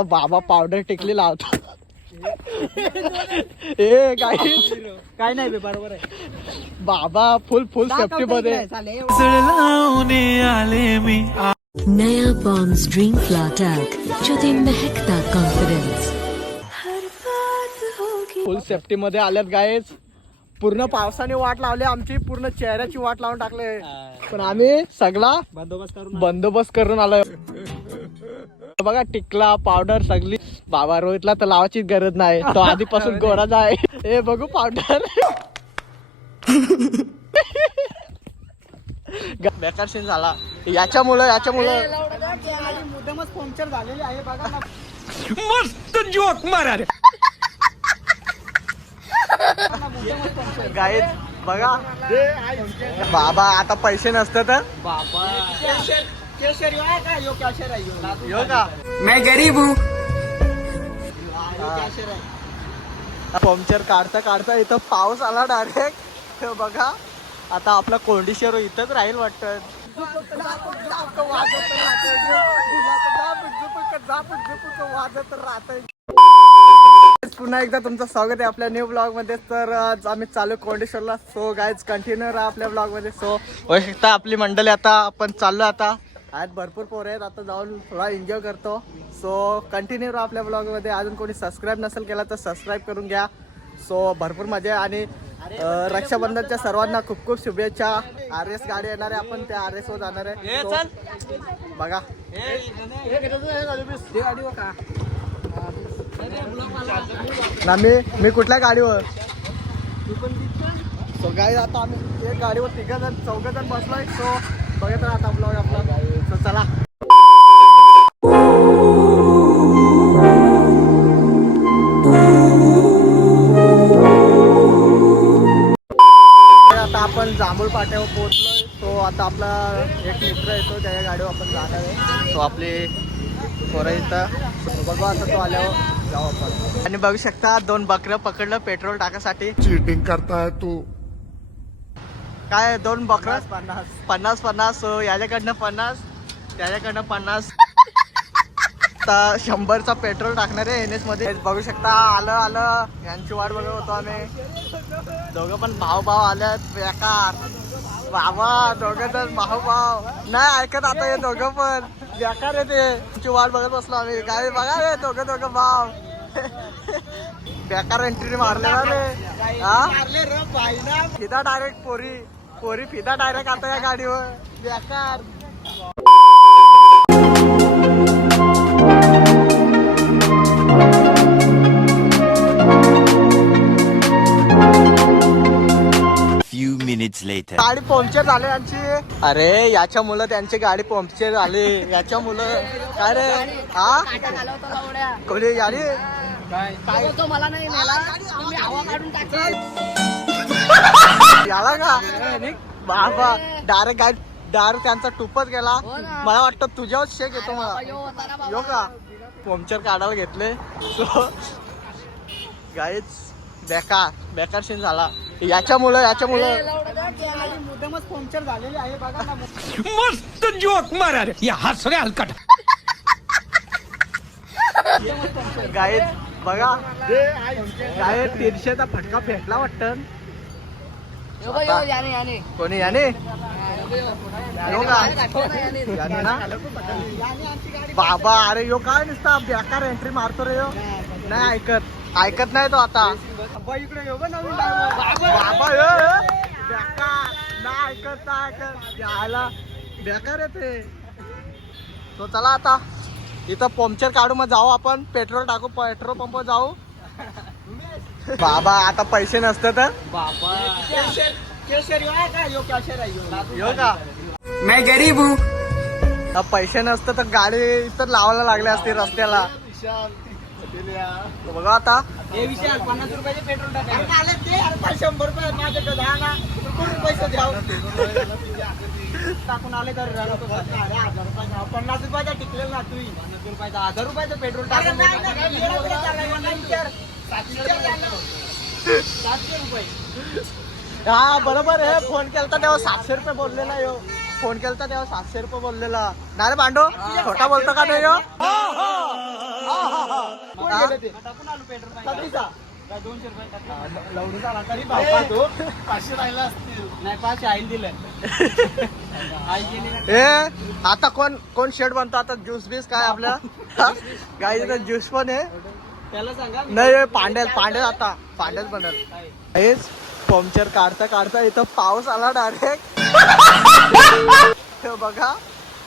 आता बाबा पावडर टिकली लावतो. ए काय नाही बरोबर आहे बाबा. फुल सेफ्टी मध्ये नया पॉन्ड्स ड्रीम फ्लैट जो दे महकता कॉन्फिडेंस. फुल सेफ्टी मध्ये आल्यात गाईज. पूर्ण पावसाने वाट लावली आमची, पूर्ण चेहऱ्याची वाट लावून टाकले. पण आम्ही सगळा बंदोबस्त करून आलोय. बघा टिकला पावडर सगळी. बाबा रोहितला तर लावायची गरज नाही, तो आधीपासून गोराच आहे. हे बघू पावडर बेकार सीन झाला याच्यामुळं मुद्दामच पंक्चर झालेली आहे. बघा ना मस्त जोक मारा रे गाईज. बघा बाबा आता पैसे नसतं तर बाबा यो का मैं गरीब हूँ. पंक्चर काढता इथं पाऊस आला डायरेक्ट. बघा आता आपला कोंडीशेर इथंच राहील वाटतं. वाजत राहत. पुन्हा एकदा तुमचं स्वागत आहे आपल्या न्यू ब्लॉग मध्ये. तर आज आम्ही चालू कोंडेश्वरला. सो गाईज कंटिन्यू राहा आपल्या ब्लॉग मध्ये. सो वैशिष्ट्य आपली मंडळी आता आपण चाललो. आता आज भरपूर पोरं आहेत, आता जाऊन थोडा एन्जॉय करतो. सो कंटिन्यू राहा आपल्या ब्लॉग मध्ये. अजून कोणी सबस्क्राईब नसेल केला तर सबस्क्राईब करून घ्या. सो भरपूर मजा आहे. आणि रक्षाबंधनच्या सर्वांना खूप खूप शुभेच्छा. RS गाडी येणार आहे, आपण त्या RS वर जाणार आहे. बघा ना मी कुठल्या गाडीवर. सो गाईज आता आम्ही एक गाडीवर चौघ जण बसलोय. सो बघत राहा आता ब्लॉग आपला. सो चला आता आपण जांभूळ पाट्यावर पोहोचलोय. सो आता आपला एक मित्र येतो, त्याच्या गाडीवर आपण जाणार आहे. सो आपली पोरं इथं बघू आता, तो आल्यावर जाऊ आपण. आणि बघू शकता 2 बकरं पकडलं पेट्रोल टाकासाठी. चीटिंग करता है तू. काय 2 बकरं 50. सो याच्याकडनं 50, त्याच्याकडनं 50. आता 100चा पेट्रोल टाकणार आहे NS मध्ये. बघू शकता आलं यांची वाट बघत होतो आम्ही. दोघं पण भाऊ आल्यात. बेकार बाबा दोघं जण भाऊ नाही ऐकत आता. हे दोघं पण बेकार आहे. त्यांची वाट बघत बसलो आम्ही. काय बघा रे दोघं भाव बेकार एंट्री मारलेला रे. हा फिदा डायरेक्ट पोरी फिदा डायरेक्ट आता या गाडीवर. बेकार गाडी पंक्चर झाली यांची. अरे याच्या मुलं त्यांची गाडी पंक्चर झाली. याच्या मुलं काय रे. हा कोणी गाडी मला नाही याला का बाबा डायरेक्ट त्यांचा टुपच गेला. मला वाटतं तुझ्यावर शेक येतो मला. यो का पंक्चर काढायला घेतले. सो गाईच बेकार सीन झाला याच्यामुळं मुद्दामच पंक्चर झालेली आहे. बघा ना मस्त जोक मारा रे. या हस रे हलकट. गाईज बघा काय 300चा फटका फेकला वाटतं. कोणी याने ना बाबा. अरे यो काय नुसता बेकार एंट्री मारतो रे. यो नाही ऐकत नाही तो. आता इकडे येऊ नवीन बाबा बेकार नाही ऐकत यायला बेकार येते. तो चला आता इथं पंक्चर काढू, मग जाऊ आपण पेट्रोल टाकू. पेट्रोल पंप जाऊ. बाबा आता पैसे नसतं तर बाबा यो का मैं गरीब हूँ. पैसे नसतं तर गाडी इथं लावायला लागले असते रस्त्याला. बघा आता 50 रुपयाचे पेट्रोल टाकायचे. 100 रुपये माझ्याकडे द्या ना. पैसे द्याव टाकून आले तर 50 रुपयाचा टिकलेल ना. तुम्ही 50 रुपयाचा 1000 रुपयाचं पेट्रोल टाकून 700 रुपये. हा बरोबर आहे. फोन केलता तेव्हा 700 रुपये बोललेला. यो फोन केलता तेव्हा 700 रुपये बोललेला. नाही रे भांडो खोटा बोलतो का नाही. हा? गेले ते टाकून आलो पेट्रोल सगळीचा. काय 200 रुपये टाकले. लवडू झाला तरी भाव पाहतो. 500 राहिला असतील. नाही 500 आईल दिलं. आई गेली ना. ए आता कोण कोण शेड बनतो आता ज्यूस बीस काय आपल्या गाईचा ज्यूस पण आहे. त्याला सांगा नाही पांड्या आता पांड्याच बनल. हेच पंक्चर काढता काढता इथं पाऊस आला डायरेक्ट. बघा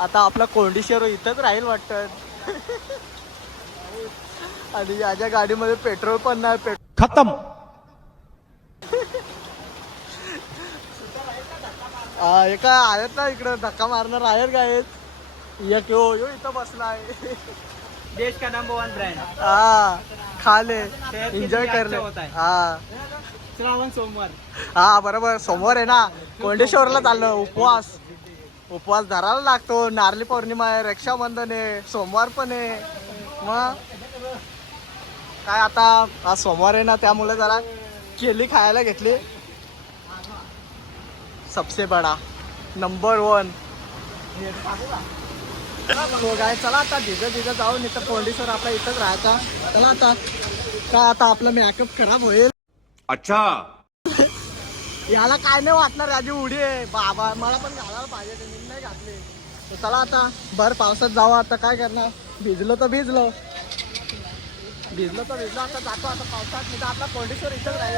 आता आपला कोंडीशेर इथंच राहील वाटत. आणि याच्या गाडीमध्ये पेट्रोल पण नाही. खत्म. एका आहेत ना इकडं धक्का मारणार आहेत काय एक यो यो इथं बसलाय. देश का नंबर 1 ब्रँड. हा खाले शहर के एन्जॉय लिए करले. अच्छा होता है. हा श्रावण सोमवार. हा बरोबर सोमवार आहे ना. कोंडेश्वरला चाललं उपवास धरायला लागतो. नारळी पौर्णिमा आहे, रक्षाबंधन आहे, सोमवार पण आहे. मग काय आता आज सोमवार आहे ना त्यामुळे जरा केली खायला घेतली. सबसे बडा नंबर 1. तो काय चला आता भिजत जाऊन इथं कोंडेश्वर आपल्या इथंच राहायचा. चला आता काय आता आपला मेकअप खराब होईल. अच्छा. याला काय नाही वाटणार याची उडी आहे बाबा. मला पण घालायला पाहिजे ते मी नाही घातले. तर चला आता भर पावसात जावं. आता काय करणार. भिजलो तर भिजलो आता जातो आता पावसात. मी तर आपला कोंडेश्वर इथंच राहील.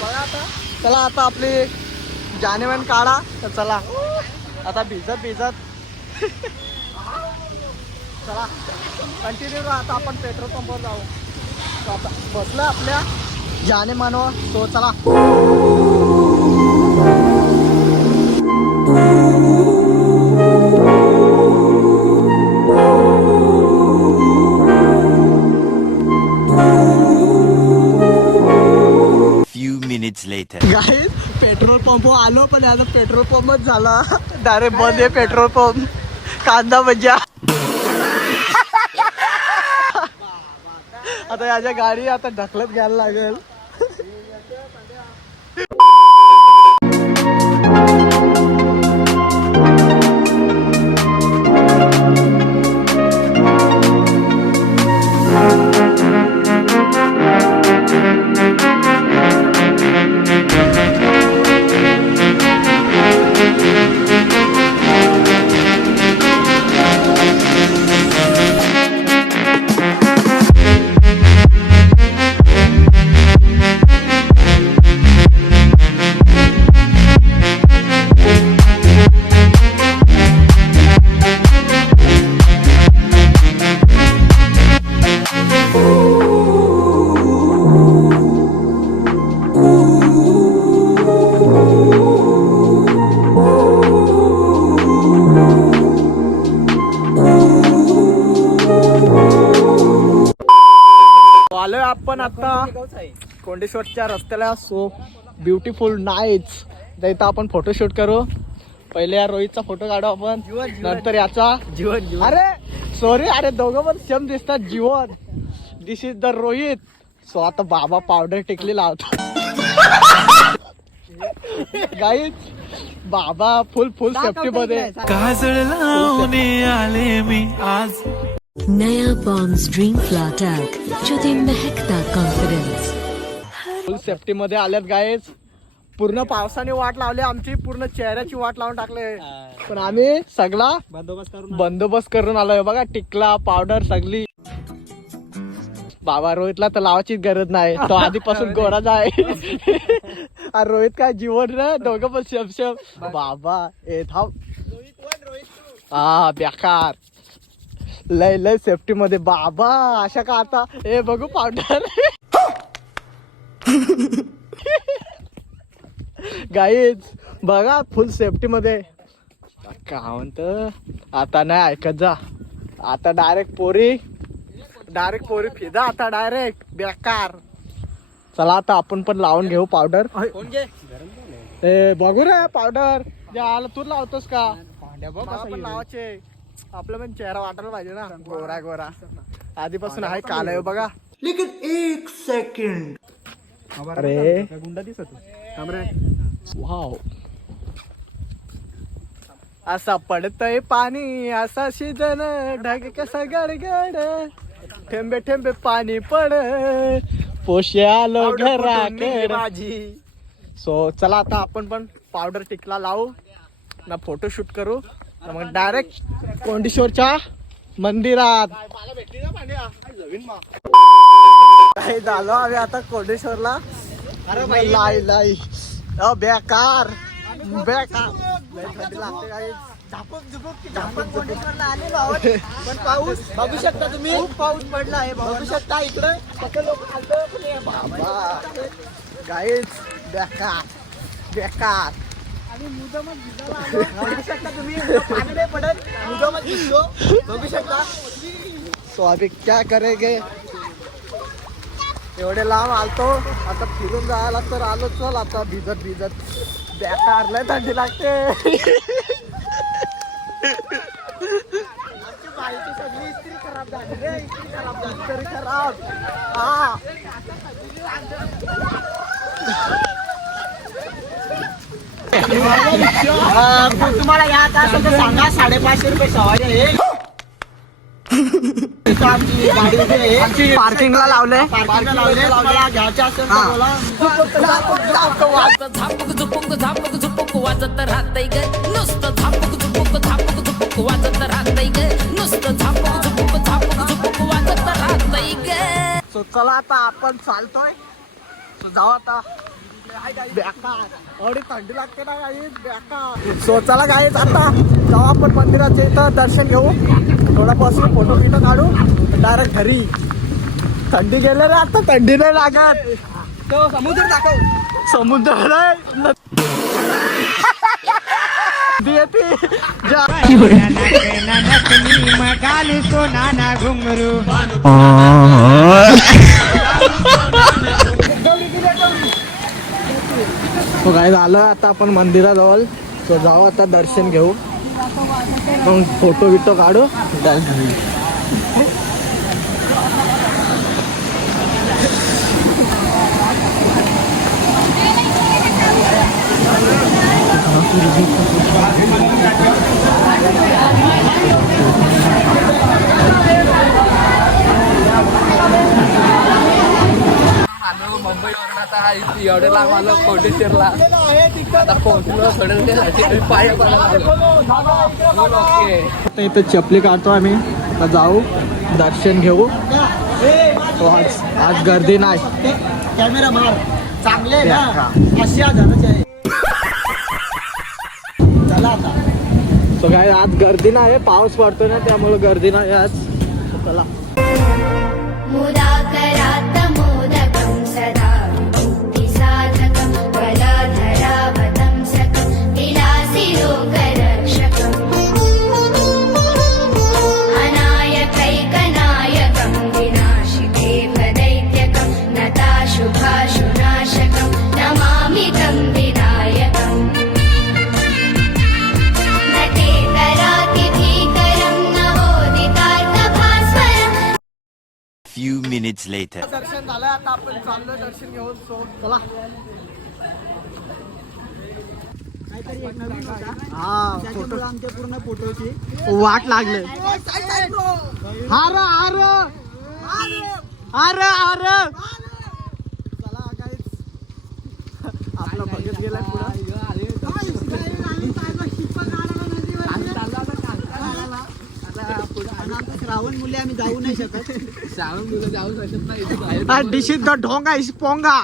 बघा आता चला आता आपली जानेमान काढा. तर चला आता भिजत चला कंटिन्यू राहा. आता आपण पेट्रोल पंपवर जाऊ. तो आता बसलं आपल्या जाने मानवा. तो चला Few minutes later. गाईस पेट्रोल पंप आलो पण याचा पेट्रोल पंपच झाला. डायरेक्ट बंद आहे पेट्रोल पंप. कांदा भज्या. आता याच्या गाडी आता ढकलत घ्यायला लागेल. आलोय आपण आता कोंडेश्वरच्या रस्त्याला. So beautiful nights. इथं आपण फोटोशूट करू. पहिले या रोहितचा फोटो काढू आपण. नंतर याचा जीवन अरे सॉरी अरे दोघं पण सेम दिसतात. जीवन दिस इज द रोहित. सो आता बाबा पावडर टिकली लावतो. गाईज बाबा फुल सेफ्टी मध्ये. काजळ लावून आले मी आज. नया पॉन्ड्स ड्रीम फ्लॉट टैग जो दे महकता कॉन्फिडेंस. फुल सेफ्टी मध्ये आल्यात गाईज. पूर्ण पावसाने वाट लावली आमची. पूर्ण चेहऱ्याची वाट लावून टाकले. पण आम्ही सगळा बंदोबस्त करून आलोय. बघा टिकला पावडर सगळी. बाबा रोहितला तर लावायची गरज नाही. तो आधीपासून गोराच आहे. अरे रोहित काय जीवन रे. दोघं पण शेम बाबा. ए थांब. हा बेकार. लय सेफ्टी मध्ये बाबा. अशा का आता हे बघू पावडर. गाईज बघा फुल सेफ्टी मध्ये. काय म्हणत आता नाही ऐकत जा. आता डायरेक्ट पोरी फिदा. आता डायरेक्ट बेकार. चला आता आपण पण लावून घेऊ पावडर. ए बघू रे पावडर. जे आला तू लावतोस का. मला पण लावायचे. आपला पण चेहरा वाटायला पाहिजे ना. गोरा आधीपासून आहे काल आहे बघा. लेकिन 1 सेकंड. अरे गुंडा दिसत. वाव असा पडतय पाणी असा सीजन ढग कसा गडगड ठेंबे ठेंबे पाणी पड पोशे आलो घराकडे माझी. सो चला आता आपण पण पावडर टिकला लावू ना फोटोशूट करू ना मग डायरेक्ट कोंडेश्वरच्या मंदिरात. काय झालो आम्ही आता कोंडेश्वरला. अरे लाई लाई बेकार बेकार लागते काही. कोंडेश्वरला आले गावात पण पाऊस बघू शकता तुम्ही. खूप पाऊस पडला आहे बघू शकता इकडे सगळे लोक गाईच बेकार बेकार. बघू शकता तुम्ही पाणी नाही पडत मुदमच दिसतो बघू शकता. तो अभी क्या करेंगे. एवढे लांब आलतो आता फिरून जायला तर आलो. चल आता भिजत भिजत बेकार लय थंडी लागते. आमची बाईची सगळी इस्त्री खराब झाली रे. इस्त्री खराब झाली तरी खराब. हा तुम्हाला यायचं असेल तर सांगा 550 रुपये सवारी आहे. आमची गाडी उभी आहे. पार्किंगला लावलंय. पार्किंगला लावले. तुम्हाला घ्यायचं असेल तर बोला. झापक झुपुक वाजत राहतय ग नुसतं झापक झुपुक वाजत राहतय ग नुसतं झापक झुपुक वाजत राहतय ग. सो चला आता आपण चालतोय. सो जाऊ आता. बेकार एवढी थंडी लागते ना काही बेकार. सो चला गाईज आता जाऊ आपण मंदिराच्या इथं दर्शन घेऊ. थोडा बसून फोटो बिटो काढू डायरेक्ट घरी. थंडी गेले रे आता थंडी नाही लागत. तो समुद्र दाखव. समुद्र नाही नदी येते. तो काय झालं आता आपण मंदिराजवळ. तो जाऊ आता दर्शन घेऊ मग फोटो बिटो काढू. मुंबईवरून आता एवढे लांब आलो कोंडेश्वरला. आता पोहोचलो थोडं पाय आता इथं चपली काढतो आम्ही. आता जाऊ दर्शन घेऊ. तो आज गर्दी नाही. कॅमेरा मार चांगले ना 80,000 आहे. चला आता. तो काय आज गर्दी नाही. पाऊस पडतो ना त्यामुळे गर्दी नाही आज. चला मुदाकरात् मोदकं सदा मुक्तिसाधकं वलाधरावतंसकं विलासि लोकरक्षकम् अनायकैकनायकं विनाशिदेवदैत्यकं नताशुभाशुनाशकं नमामि तं विनायकम् नटेतरातिभीकरं नवोदितार्थभास्वरम्. Few minutes later. दर्शन झालं आता आपण चाललोय दर्शन घेऊन. सो चला. काहीतरी एक नवीन होता हा त्याच्यामुळे आमच्या पूर्ण फोटोची वाट लागले. हार हार हार हार. चला गाईज आपला बघत गेलाय पुढं. श्रावण मुले आम्ही जाऊ नाही शकत. श्रावण मुलं जाऊ शकत नाही. डिश इज द ढोंगा इज पोंगा.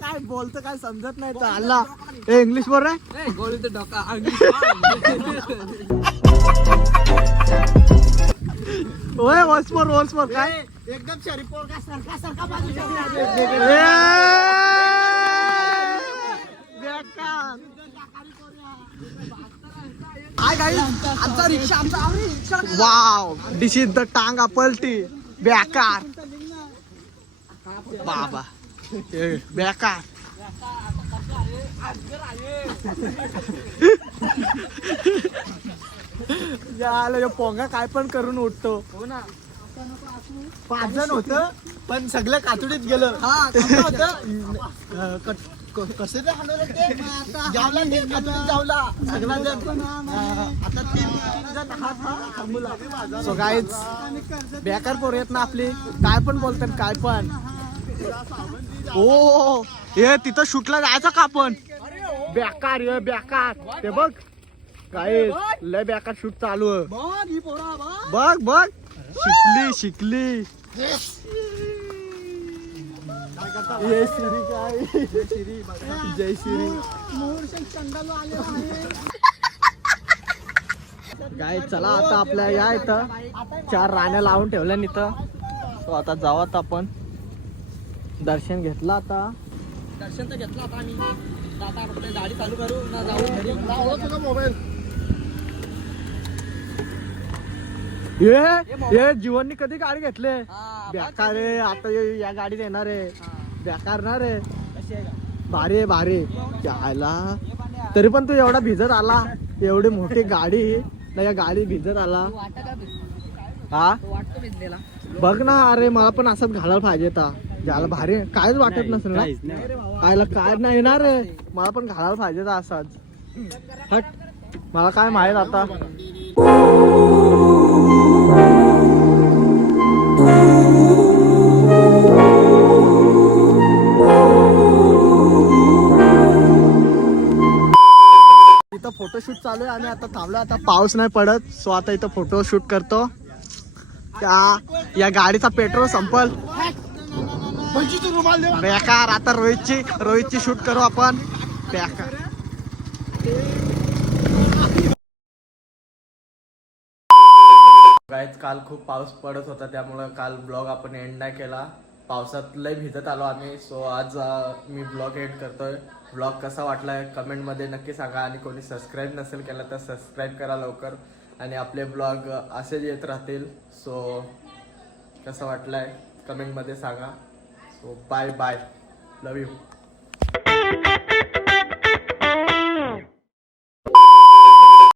काय बोलतो काय समजत नाही तर अल्ला. इंग्लिश बोल रे. गोळीचं डोका ओय वॉल्सफोर काय एकदम शरीपोर का सरका बाजू हाय गाईस आमचा रिक्षा वाव दिस इज द टांगा पलटी बेकार बाबा बेकार. याला पोंगा काय पण करून उठतो. हो ना 5 जण होतं पण सगळं कातडीत गेलं. हा होतं कसे ते हलवलं ते जावला ते जावला सगळा जण आता तीन जण हात थांबला. सो गाईज बेकार पोर येत ना आपली, काय पण बोलतात काय पण. ओ हे तिथं शूटला जायचं का आपण? बेकार ये बेकार. ते बघ काय लय बेकार शूट चालू आहे. बघ ही पोरा बघ बघ शिकली. ये श्री काय जय श्री गाय. चला आता आपल्या या इथं 4 राण्या लावून ठेवल्या इथं. सो आता जावं आपण. दर्शन घेतलं आता. दर्शन तर घेतलं आता आम्ही. आता आपली गाडी चालू करू ना जाऊ घरी. मोबाईल ये जीवननी कधी गाडी घेतले? बेकार रे. आता या गाडीत येणार आहे. बेकार ना रे. भारी आहे भारी. जायला तरी पण तू एवढा भिजत आला. एवढी मोठी गाडी ना, या गाडी भिजत आला. हा बघ ना. अरे मला पण असंच घालायला पाहिजे आता. ज्याला भारी कायच वाटत नसेल ना. कायला काय नाही येणार रे. मला पण घालायला पाहिजे असाच. हट मला काय माहित आता. इथं फोटोशूट चालू आहे आणि आता थांबलो. आता पाऊस नाही पडत. सो आता इथं फोटोशूट करतो. या गाडीचा पेट्रोल संपल. बेकार. आता रोहितची शूट करू आपण. बेकार. गाईज काल खूप पाऊस पडत होता त्यामुळे काल ब्लॉग आपण एंड नाही केला. पावसात लय भिजत आलो आम्ही. सो आज मी ब्लॉग एंड करतोय. ब्लॉग कसा वाटलाय कमेंटमध्ये नक्की सांगा. आणि कोणी सबस्क्राईब नसेल केलं तर सबस्क्राईब करा लवकर. आणि आपले ब्लॉग असेच येत राहतील. सो कसा वाटलाय कमेंटमध्ये सांगा. So bye bye. Love you.